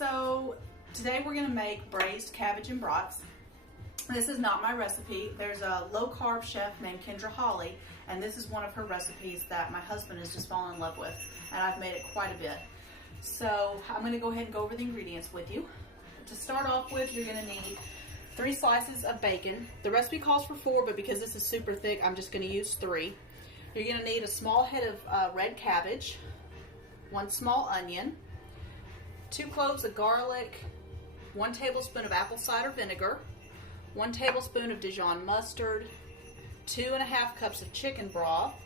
So today we're going to make braised cabbage and brats. This is not my recipe. There's a low-carb chef named Kyndra Holley, and this is one of her recipes that my husband has just fallen in love with, and I've made it quite a bit. So I'm going to go ahead and go over the ingredients with you. To start off with, you're going to need 3 slices of bacon. The recipe calls for 4, but because this is super thick, I'm just going to use 3. You're going to need a small head of red cabbage, 1 small onion, 2 cloves of garlic, 1 tablespoon of apple cider vinegar, 1 tablespoon of Dijon mustard, 2½ cups of chicken broth,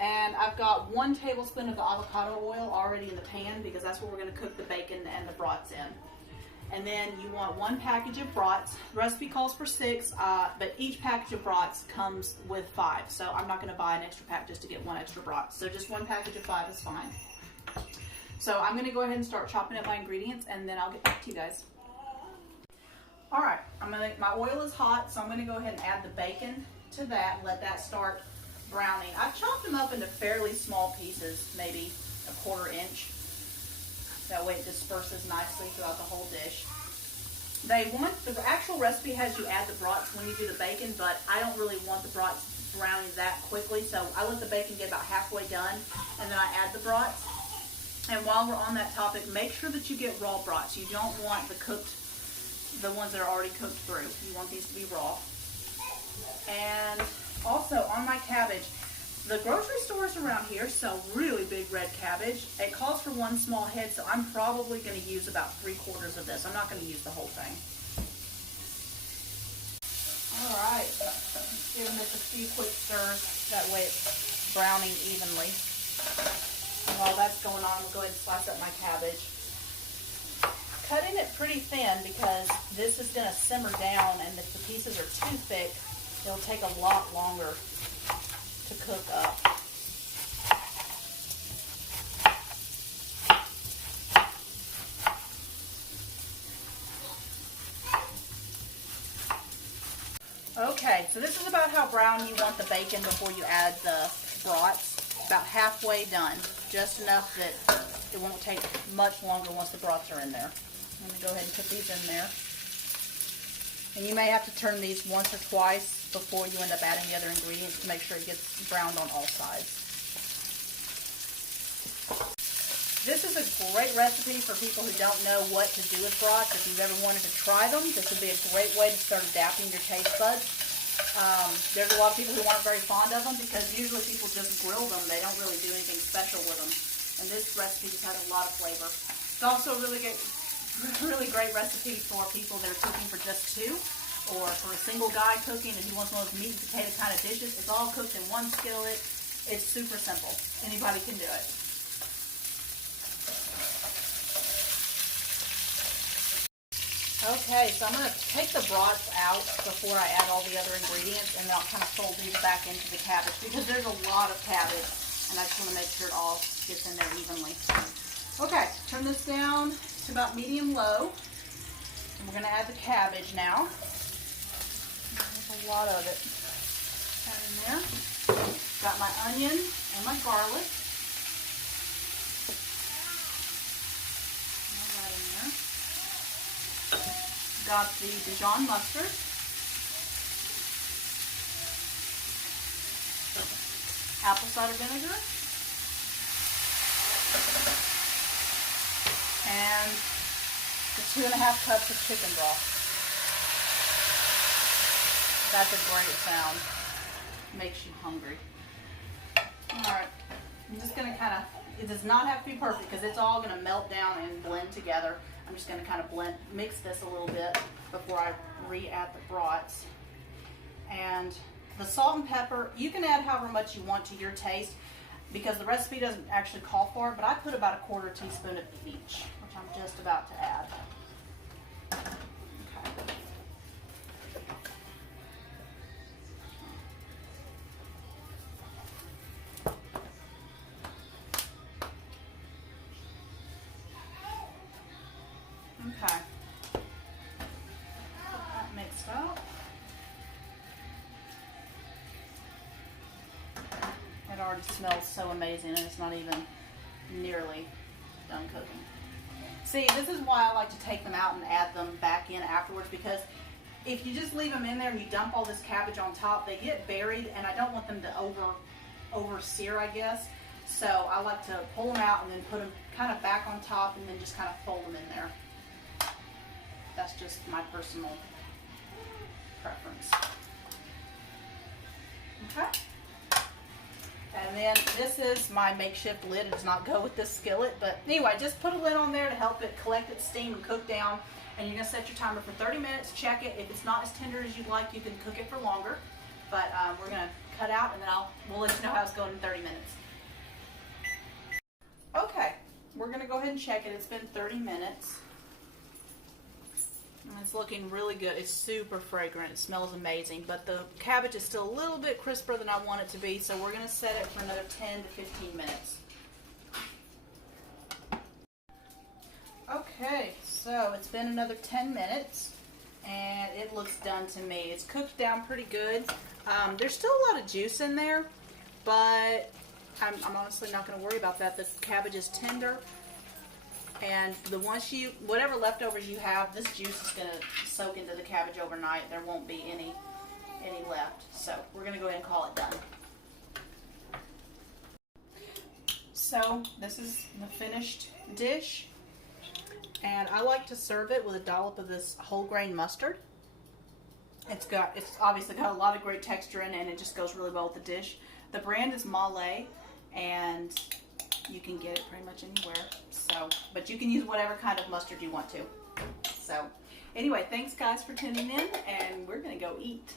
and I've got 1 tablespoon of the avocado oil already in the pan because that's what we're going to cook the bacon and the brats in. And then you want 1 package of brats. The recipe calls for 6, but each package of brats comes with 5. So I'm not going to buy an extra pack just to get 1 extra brat. So just 1 package of 5 is fine. So I'm going to go ahead and start chopping up my ingredients, and then I'll get back to you guys. All right, my oil is hot, so I'm going to go ahead and add the bacon to that and let that start browning. I've chopped them up into fairly small pieces, maybe 1/4 inch. That way it disperses nicely throughout the whole dish. The actual recipe has you add the brats when you do the bacon, but I don't really want the brats browning that quickly, so I let the bacon get about halfway done, and then I add the brats. And while we're on that topic, make sure that you get raw brats. You don't want the ones that are already cooked through. You want these to be raw. And also on my cabbage, the grocery stores around here sell really big red cabbage. It calls for 1 small head, so I'm probably going to use about 3/4 of this. I'm not going to use the whole thing. All right, just giving this a few quick stirs. That way it's browning evenly. And while that's going on, we'll go ahead and slice up my cabbage. Cutting it pretty thin because this is going to simmer down, and if the pieces are too thick, it'll take a lot longer to cook up. Okay, so this is about how brown you want the bacon before you add the brats. About halfway done, just enough that it won't take much longer once the brats are in there. I'm going to go ahead and put these in there. And you may have to turn these once or twice before you end up adding the other ingredients to make sure it gets browned on all sides. This is a great recipe for people who don't know what to do with brats. If you've ever wanted to try them, this would be a great way to start adapting your taste buds. There's a lot of people who aren't very fond of them because usually people just grill them. They don't really do anything special with them. And this recipe just has a lot of flavor. It's also a really great recipe for people that are cooking for just 2, or for a single guy cooking and he wants one of those meat and potato kind of dishes. It's all cooked in 1 skillet. It's super simple. Anybody can do it. Okay, so I'm going to take the brats out before I add all the other ingredients, and then I'll kind of fold these back into the cabbage because there's a lot of cabbage, and I just want to make sure it all gets in there evenly. Okay, turn this down to about medium-low, and we're going to add the cabbage now. There's a lot of it. Add in there. Got my onion and my garlic. Got the Dijon mustard, apple cider vinegar, and the 2½ cups of chicken broth. That's a great sound. Makes you hungry. Alright, I'm just going to it does not have to be perfect because it's all going to melt down and blend together. I'm just going to kind of mix this a little bit before I re-add the brats. And the salt and pepper, you can add however much you want to your taste because the recipe doesn't actually call for it, but I put about 1/4 teaspoon of each, which I'm just about to add. Okay, get that mixed up. It already smells so amazing, and it's not even nearly done cooking. See, this is why I like to take them out and add them back in afterwards, because if you just leave them in there and you dump all this cabbage on top, they get buried, and I don't want them to over sear, I guess. So I like to pull them out and then put them kind of back on top and then just kind of fold them in there. That's just my personal preference. Okay. And then this is my makeshift lid. It does not go with this skillet, but anyway, just put a lid on there to help it collect its steam and cook down. And you're gonna set your timer for 30 minutes, check it. If it's not as tender as you'd like, you can cook it for longer. But we're gonna cut out and then we'll let you know how it's going in 30 minutes. Okay, we're gonna go ahead and check it. It's been 30 minutes. And it's looking really good. It's super fragrant. It smells amazing. But the cabbage is still a little bit crisper than I want it to be, so we're gonna set it for another 10 to 15 minutes. Okay, so it's been another 10 minutes and it looks done to me. It's cooked down pretty good. There's still a lot of juice in there, but I'm honestly not going to worry about that. The cabbage is tender, and whatever leftovers you have, this juice is going to soak into the cabbage overnight. There won't be any left. So we're going to go ahead and call it done. So this is the finished dish. And I like to serve it with a dollop of this whole grain mustard. It's obviously got a lot of great texture in it, and it just goes really well with the dish. The brand is Malay, and you can get it pretty much anywhere. So, but you can use whatever kind of mustard you want to. So, anyway, thanks guys for tuning in, and we're gonna go eat.